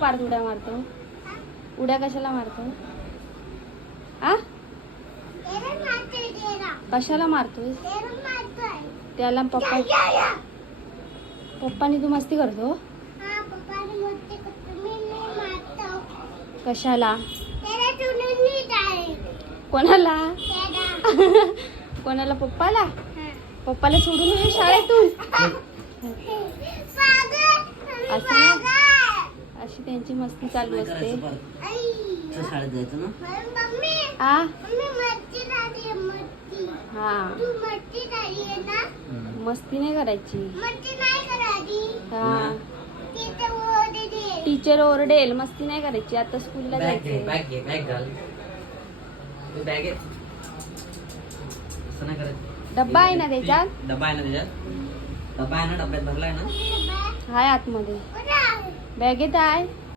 पार्थ उड्या मारतो. उड्या कशाला मारतो? आ कशाला मारतोय? त्याला पप्पानी तू मस्ती करतो. कशाला? कोणाला? कोणाला? पप्पाला. पप्पाला सोडून ये शाळेतून. अशी त्यांची मस्ती चालू असते. हा मस्ती नाही करायची. हा टीचर ओरडेल. मस्ती नाही करायची. आता स्कूलला जायचंय. डब्बा आहे ना त्याच्यात. डब्बा आहे ना डब्यात भरलाय ना. हाय आतमध्ये बॅगेत आहे.